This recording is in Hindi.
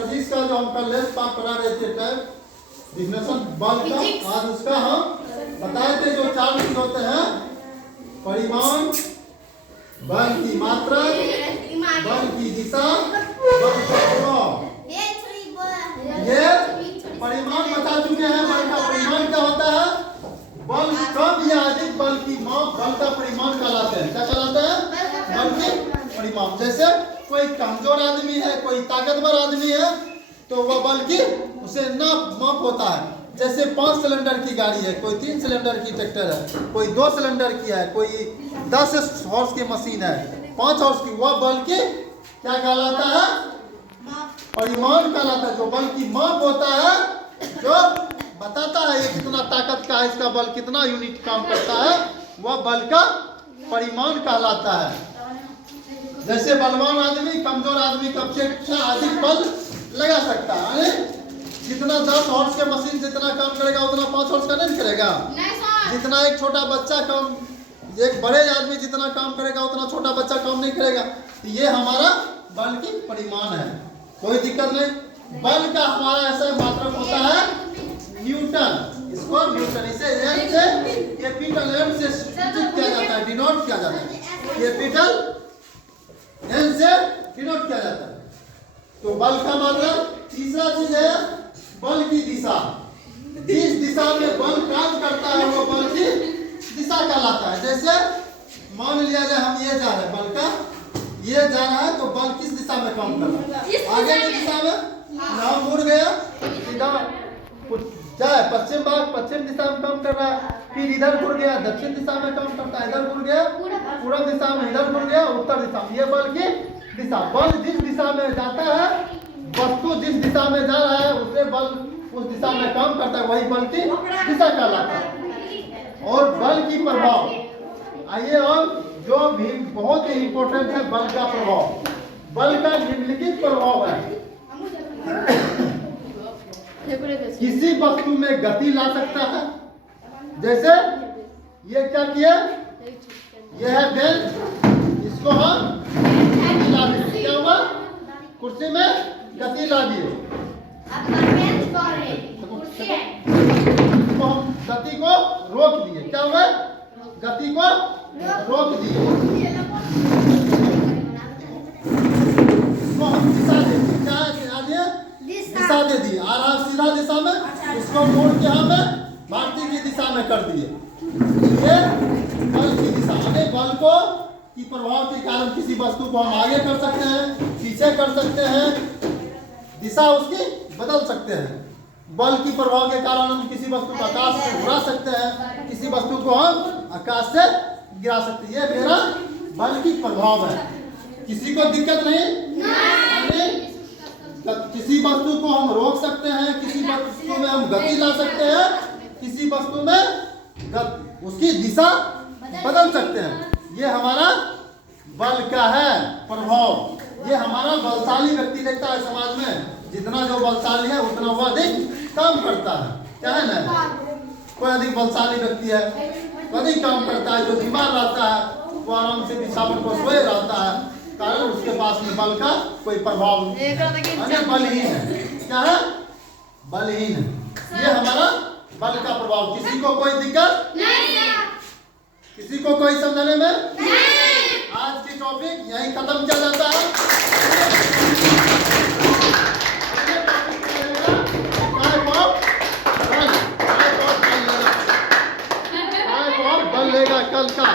फिजिक्स का जो हम कल लेस पार्ट पढ़ा रहे थे डिफिनेशन बल का, आज उसका हम बताए थे जो 4 चीज होते हैं, परिमाण, बल की मात्रा, बल की दिशा, बल का प्रभाव। ये परिमाण बता चुके हैं। बल का परिमाण क्या होता है? बल कम या अधिक बल की माप बल का परिमाण कहलाते हैं। क्या कहलाते हैं? बल के परिमाण। जैसे कोई कमजोर आदमी है, कोई ताकतवर आदमी है, तो वह बल की उसे माप होता है। जैसे 5 सिलेंडर की गाड़ी है, कोई 3 सिलेंडर की ट्रैक्टर है, कोई 2 सिलेंडर की है, कोई 10 हॉर्स की मशीन है, 5 हॉर्स की, वह बल की क्या कहलाता है? परिमाण कहलाता है। जो बल की माप होता है, जो बताता है ये कितना ताकत का है, इसका बल कितना यूनिट काम करता है, वह बल का परिमाण कहलाता है। जैसे बलवान आदमी कमजोर आदमी का अपेक्षा अधिक बल लगा सकता है। जितना 10 हॉर्स के मशीन जितना काम करेगा उतना 5 हॉर्स का नहीं करेगा। जितना एक छोटा बच्चा काम, एक बड़े आदमी जितना काम करेगा उतना छोटा बच्चा काम नहीं करेगा। तो ये हमारा बल की परिमाण है, कोई दिक्कत नहीं। बल का हमारा ऐसा मात्रक होता है न्यूटन। इसको न्यूटन, इसे एन से कैपिटल एन से सूचित किया जाता है, डिनोट किया जाता है। कैपिटल एन से डिनोट किया जाता है। तो बल का मात्रक। तीसरा चीज है बल की दिशा। जिस दिशा में बल काम करता है वो बल की दिशा कहलाता है। जैसे मान लिया जाए हम ये जा रहे हैं, बल का ये जा रहा है, तो बल किस दिशा में काम कर रहा है? आगे की दिशा में। हम मुड़ गया, सीधा जाए पश्चिम भाग, पश्चिम दिशा में काम कर रहा है। फिर इधर मुड़ गया, दक्षिण दिशा में काम करता है। इधर मुड़ गया, पूर्व दिशा में, इधर मुड़ गया, उत्तर दिशा में। ये बल की दिशा। बल जिस दिशा में जाता है, वस्तु जिस दिशा में जा रहा है, उसे बल उस दिशा में काम करता है, वही बल की दिशा कहलाता है। और बल की प्रभाव। आइए, और जो भी बहुत ही इंपॉर्टेंट है बल का प्रभाव। बल का निम्नलिखित प्रभाव है। किसी वस्तु में गति ला सकता है। जैसे ये क्या किया, ये है बेंच, इसको हम गति ला दिए। क्या हुआ? कुर्सी में गति ला दिए। इसको हम गति को रोक दिए। क्या हुआ? गति को रोक दिए। इसको हम दिशा दे दी। क्या दिशा दे दी? आ रहा सीधा दिशा में, इसको मोड़ के हमें भारतीय की दिशा में कर दिए। ये बल की दिशा। हमें बल को की प्रभाव के कारण किसी वस्तु को हम आगे कर सकते हैं, पीछे कर सकते हैं, दिशा उसकी बदल सकते हैं। बल की प्रभाव के कारण हम किसी वस्तु को आकाश से उड़ा सकते हैं, किसी वस्तु को हम आकाश से गिरा सकते हैं। ये मेरा बल की प्रभाव है। किसी को दिक्कत नहीं। किसी वस्तु को हम रोक सकते हैं, किसी वस्तु में हम गति ला सकते हैं, किसी वस्तु में उसकी दिशा बदल सकते हैं। ये हमारा बल का है प्रभाव। ये हमारा बलशाली व्यक्ति देखता है समाज में, जितना जो बलशाली है उतना वह अधिक काम करता है। क्या है ना? कोई अधिक बलशाली व्यक्ति है, अधिक काम करता है। जो बीमार रहता है वो आराम से बिछावन को सोए रहता है, कारण उसके पास में बल का कोई प्रभाव नहीं, बलहीन है। क्या है? बलहीन है। ये हमारा बल का प्रभाव। किसी को कोई दिक्कत नहीं, किसी को कोई समझने में नहीं। आज की टॉपिक यही खत्म किया जाता है। बल लेगा कल का।